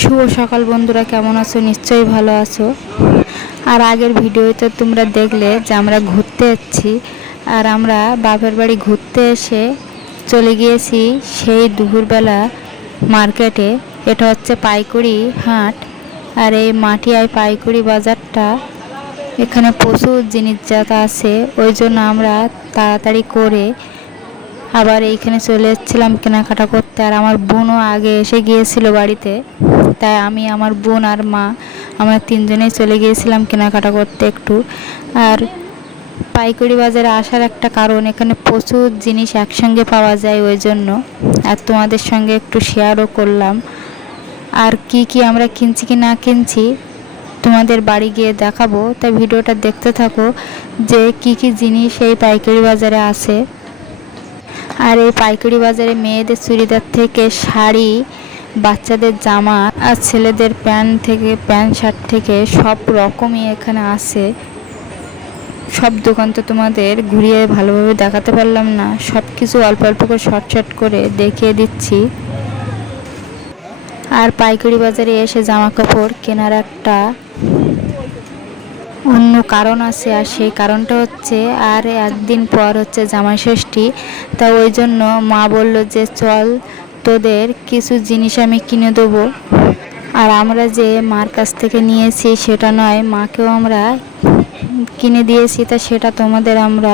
শুভ সকাল বন্ধুরা, কেমন আছো? নিশ্চয়ই ভালো আছো। আর আগের ভিডিওতে তোমরা দেখলে যে আমরা ঘুরতে যাচ্ছি, আর আমরা বাপের বাড়ি ঘুরতে এসে চলে গিয়েছি সেই দুপুরবেলা মার্কেটে। এটা হচ্ছে পাইকুড়ি হাট, আর এই মাটিয়ায় পাইকুড়ি বাজারটা, এখানে প্রচুর জিনিসজাত আছে। ওই জন্য আমরা তাড়াতাড়ি করে আবার এইখানে চলে এসেছিলাম কেনাকাটা করতে আর আমার বোনও আগে এসে গিয়েছিল বাড়িতে। তাই আমি, আমার বোন আর মা, আমরা তিনজনেই চলে গিয়েছিলাম কেনাকাটা করতে একটু। আর পাইকারি বাজারে আসার একটা কারণ, এখানে প্রচুর জিনিস একসঙ্গে পাওয়া যায় ওই জন্য। আর তোমাদের সঙ্গে একটু শেয়ারও করলাম। আর কি কি আমরা কিনছি কি না কিনছি তোমাদের বাড়ি গিয়ে দেখাবো। তাই ভিডিওটা দেখতে থাকো যে কি কি জিনিস এই পাইকারি বাজারে আছে। আর এই পাইকারি বাজারে মেয়েদের চুড়িদার থেকে শাড়ি, বাচ্চাদের জামা আর ছেলেদের প্যান্ট থেকে, প্যান্ট, শার্ট থেকে সব রকমই এখানে আছে। সব দোকান তো তোমাদের ঘুরিয়ে ভালোভাবে দেখাতে পারলাম না। সব কিছু অল্প অল্প করে শর্ট শর্ট করে দেখিয়ে দিচ্ছি। আর পাইকারি বাজারে এসে জামা কাপড় কেনার একটা অন্য কারণ আছে আর সেই কারণটা হচ্ছে, আর একদিন পর হচ্ছে জামাই ষষ্ঠী, তা ওই জন্য মা বলল যে, চল তোদের কিছু জিনিস আমি কিনে দেবো। আর আমরা যে মার কাছ থেকে নিয়েছি সেটা নয়, মাকেও আমরা কিনে দিয়েছি, তা সেটা তোমাদের আমরা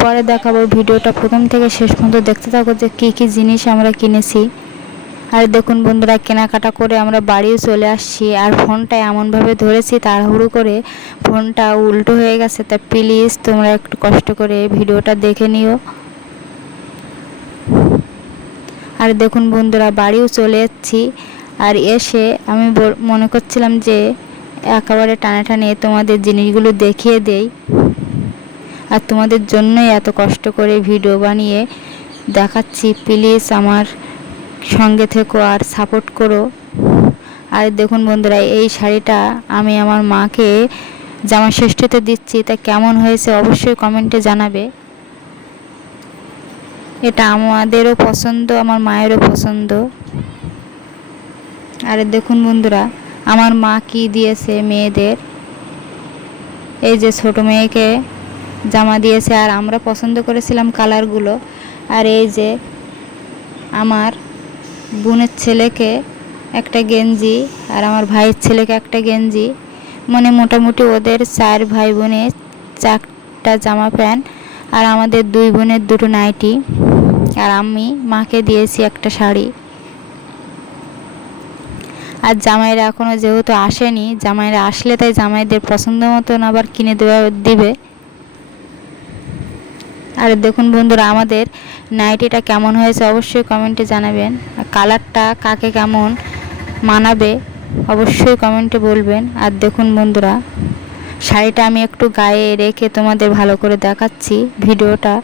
পরে দেখাবো। ভিডিওটা প্রথম থেকে শেষ পর্যন্ত দেখতে থাকো যে কী কী জিনিস আমরা কিনেছি। আর দেখুন বন্ধুরা, কেনাকাটা করে আমরা বাড়িও চলে আসছি আর ফোনটা এমনভাবে ধরেছি, তাড়াহুড়ো করে ফোনটা উল্টো হয়ে গেছে। তা প্লিজ তোমরা একটু কষ্ট করে ভিডিওটা দেখে নিও। আর দেখুন বন্ধুরা, বাড়িও চলে যাচ্ছি আর এসে আমি মনে করছিলাম যে একেবারে টানে টানে তোমাদের জিনিসগুলো দেখিয়ে দেই। আর তোমাদের জন্যই এত কষ্ট করে ভিডিও বানিয়ে দেখাচ্ছি। প্লিজ আমার সঙ্গে থেকো আর সাপোর্ট করো। আর দেখুন বন্ধুরা, এই শাড়িটা আমি আমার মাকে জামা ষষ্ঠীতে দিচ্ছি, তা কেমন হয়েছে অবশ্যই কমেন্টে জানাবে। এটা আমাদেরও পছন্দ, আমার মায়েরও পছন্দ। আর দেখুন বন্ধুরা, আমার মা কি দিয়েছে মেয়েদের? এই যে ছোট মেয়েকে জামা দিয়েছে, আর আমরা পছন্দ করেছিলাম কালারগুলো আর এই যে আমার বোনের ছেলেকে একটা গেঞ্জি আর আমার ভাইয়ের ছেলেকে একটা গেঞ্জি। মানে মোটামুটি ওদের চার ভাই বোনের চারটা জামা প্যান্ট আর আমাদের দুই বোনের দুটো নাইটি। আর আমি, মাকে দিয়েছি একটা শাড়ি। আর জামাইরা এখনও যেহেতু আসেনি, জামাইরা আসলে তাই জামাইদের পছন্দ মতন আবার কিনে দেওয়া দিবে। আর দেখুন বন্ধুরা, আমাদের নাইটিটা কেমন হয়েছে অবশ্যই কমেন্টে জানাবেন। আর কালারটা কাকে কেমন মানাবে অবশ্যই কমেন্টে বলবেন। আর দেখুন বন্ধুরা, শাড়িটা আমি একটু গায়ে রেখে তোমাদের ভালো করে দেখাচ্ছি ভিডিওটা।